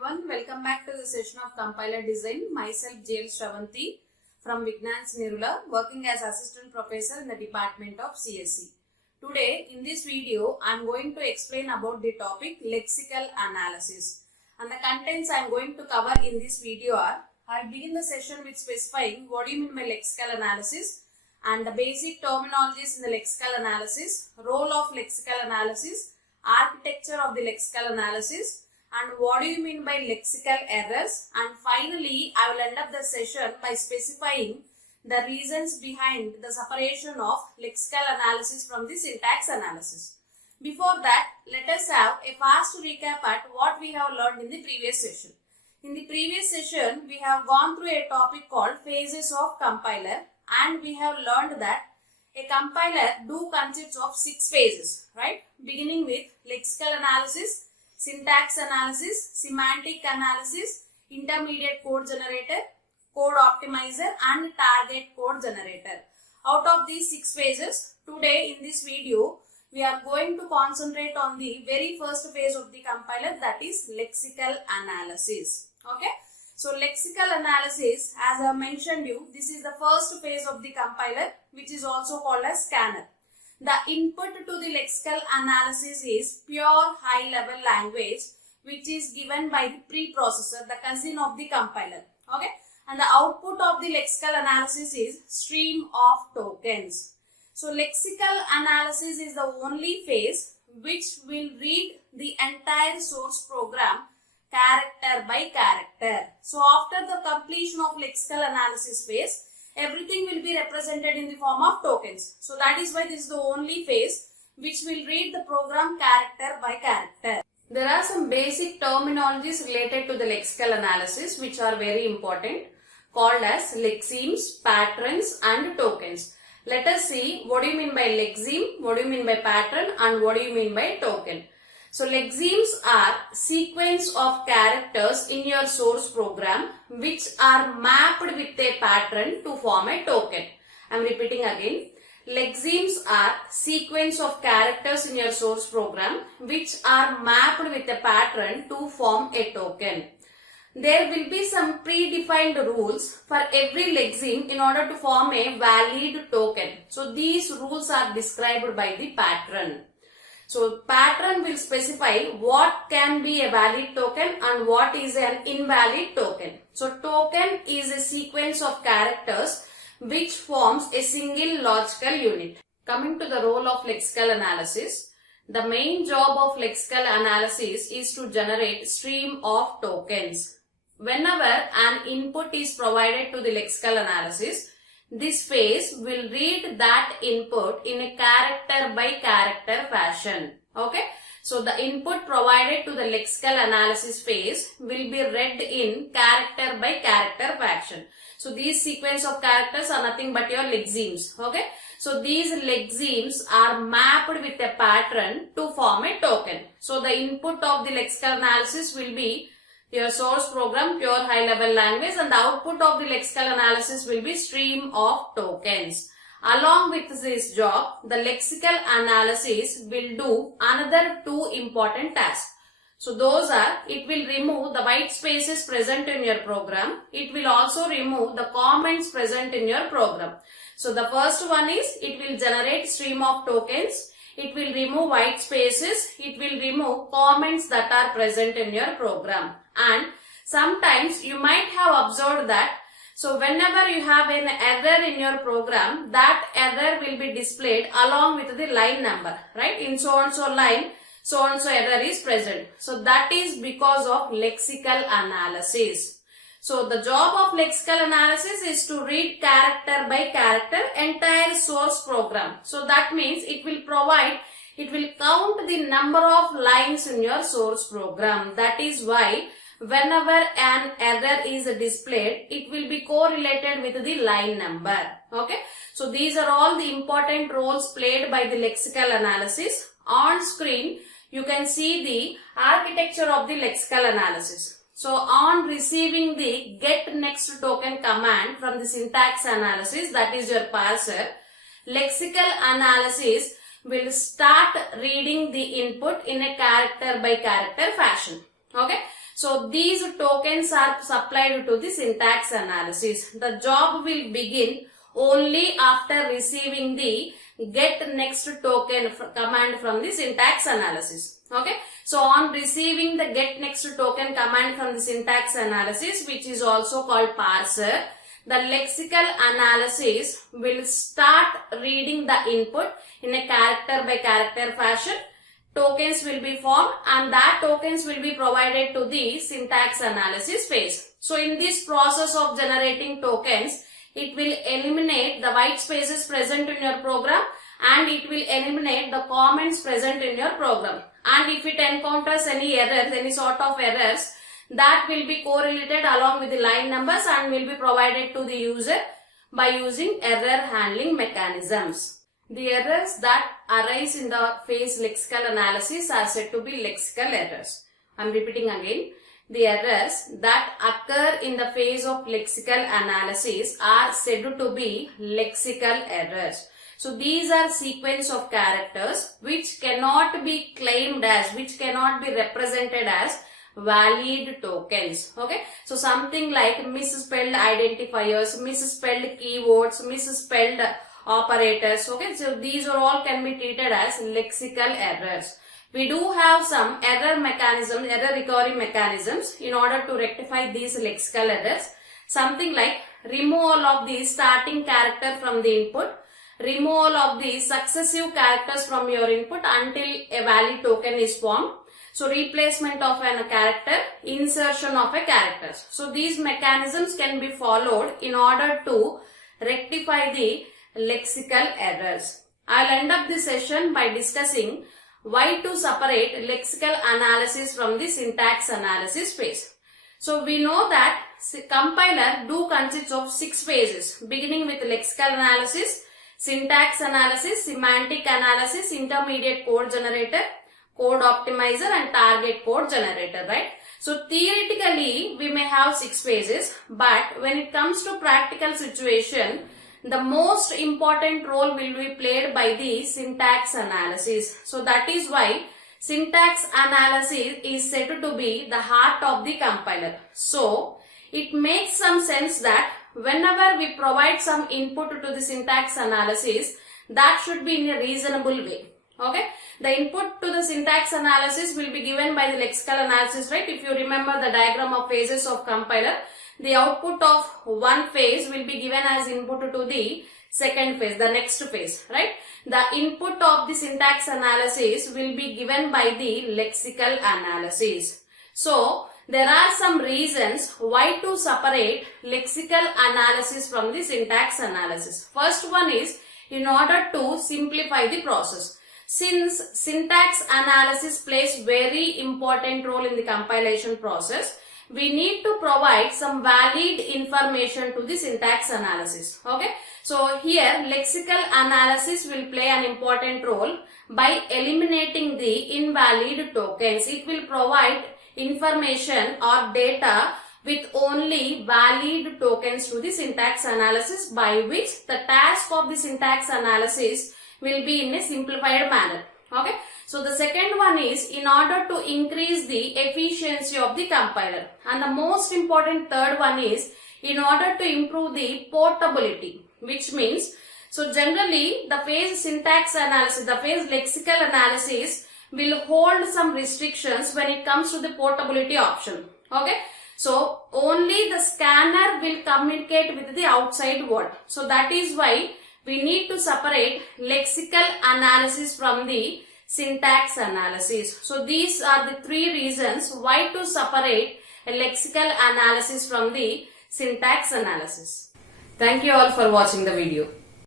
everyone, welcome back to the session of compiler design. Myself JL Shravanti from Vignans Nirula, working as assistant professor in the department of CSE. Today in this video I am going to explain about the topic lexical analysis, and the contents I am going to cover in this video are: I will begin the session with specifying what do you mean by lexical analysis and the basic terminologies in the lexical analysis, role of lexical analysis, architecture of the lexical analysis, and what do you mean by lexical errors, and finally I will end up the session by specifying the reasons behind the separation of lexical analysis from the syntax analysis. Before that, let us have a fast recap at what we have learned in the previous session. In the previous session, we have gone through a topic called phases of compiler, and we have learned that a compiler consists of 6 phases, right? Beginning with lexical analysis, syntax analysis, semantic analysis, intermediate code generator, code optimizer, and target code generator. Out of these 6 phases, today in this video, we are going to concentrate on the very first phase of the compiler, that is lexical analysis. Okay. So lexical analysis, as I have mentioned you, this is the first phase of the compiler, which is also called as scanner. The input to the lexical analysis is pure high-level language, which is given by the preprocessor, the cousin of the compiler. Okay, and the output of the lexical analysis is stream of tokens. So lexical analysis is the only phase which will read the entire source program character by character. So after the completion of lexical analysis phase, everything will be represented in the form of tokens. So that is why this is the only phase which will read the program character by character. There are some basic terminologies related to the lexical analysis which are very important, called as lexemes, patterns, and tokens. Let us see what do you mean by lexeme, what do you mean by pattern, and what do you mean by token. So lexemes are sequence of characters in your source program which are mapped with a pattern to form a token. I am repeating again. Lexemes are sequence of characters in your source program which are mapped with a pattern to form a token. There will be some predefined rules for every lexeme in order to form a valid token. So these rules are described by the pattern. So pattern will specify what can be a valid token and what is an invalid token. So token is a sequence of characters which forms a single logical unit. Coming to the role of lexical analysis, the main job of lexical analysis is to generate stream of tokens. Whenever an input is provided to the lexical analysis, this phase will read that input in a character by character fashion. Okay. So the input provided to the lexical analysis phase will be read in character by character fashion. So these sequence of characters are nothing but your lexemes. Okay. So these lexemes are mapped with a pattern to form a token. So the input of the lexical analysis will be your source program, pure high level language, and the output of the lexical analysis will be stream of tokens. Along with this job, the lexical analysis will do another 2 important tasks. So those are, it will remove the white spaces present in your program. It will also remove the comments present in your program. So the first one is, it will generate stream of tokens. It will remove white spaces. It will remove comments that are present in your program. And sometimes you might have observed that, so whenever you have an error in your program, that error will be displayed along with the line number, right? In so and so line, so and so error is present. So that is because of lexical analysis. So the job of lexical analysis is to read character by character entire source program. So that means it will count the number of lines in your source program. That is why whenever an error is displayed, it will be correlated with the line number. Okay. So these are all the important roles played by the lexical analysis. On screen, you can see the architecture of the lexical analysis. So on receiving the get next token command from the syntax analysis, that is your parser, lexical analysis will start reading the input in a character by character fashion. Okay. So these tokens are supplied to the syntax analysis. The job will begin only after receiving the get next token command from the syntax analysis. Okay. So on receiving the get next token command from the syntax analysis, which is also called parser, the lexical analysis will start reading the input in a character by character fashion. Tokens will be formed and that tokens will be provided to the syntax analysis phase. So in this process of generating tokens, it will eliminate the white spaces present in your program and it will eliminate the comments present in your program. And if it encounters any errors, any sort of errors, that will be correlated along with the line numbers and will be provided to the user by using error handling mechanisms. The errors that arise in the phase lexical analysis are said to be lexical errors. I am repeating again. The errors that occur in the phase of lexical analysis are said to be lexical errors. So these are sequence of characters which cannot be claimed as, which cannot be represented as valid tokens. Okay. So something like misspelled identifiers, misspelled keywords, misspelled operators. Okay. So these are all can be treated as lexical errors. We do have some error mechanisms, error recovery mechanisms in order to rectify these lexical errors. Something like removal of the starting character from the input, removal of the successive characters from your input until a valid token is formed. So replacement of a character, insertion of a character. So these mechanisms can be followed in order to rectify the lexical errors. I'll end up this session by discussing why to separate lexical analysis from the syntax analysis phase. So we know that compiler do consist of 6 phases, beginning with lexical analysis, syntax analysis, semantic analysis, intermediate code generator, code optimizer and target code generator, right? So theoretically we may have 6 phases, but when it comes to practical situation, the most important role will be played by the syntax analysis. So that is why syntax analysis is said to be the heart of the compiler. So it makes some sense that whenever we provide some input to the syntax analysis, that should be in a reasonable way. Okay. The input to the syntax analysis will be given by the lexical analysis, right? If you remember the diagram of phases of compiler, the output of one phase will be given as input to the second phase, the next phase, right? The input of the syntax analysis will be given by the lexical analysis. So there are some reasons why to separate lexical analysis from the syntax analysis. First one is in order to simplify the process. Since syntax analysis plays very important role in the compilation process, we need to provide some valid information to the syntax analysis. Okay. So here lexical analysis will play an important role by eliminating the invalid tokens. It will provide information or data with only valid tokens to the syntax analysis, by which the task of the syntax analysis will be in a simplified manner. Okay. So the second one is in order to increase the efficiency of the compiler. And the most important third one is in order to improve the portability, which means, so generally the phase syntax analysis, the phase lexical analysis will hold some restrictions when it comes to the portability option. Okay. So only the scanner will communicate with the outside world. So that is why we need to separate lexical analysis from the syntax analysis. So these are the 3 reasons why to separate a lexical analysis from the syntax analysis. Thank you all for watching the video.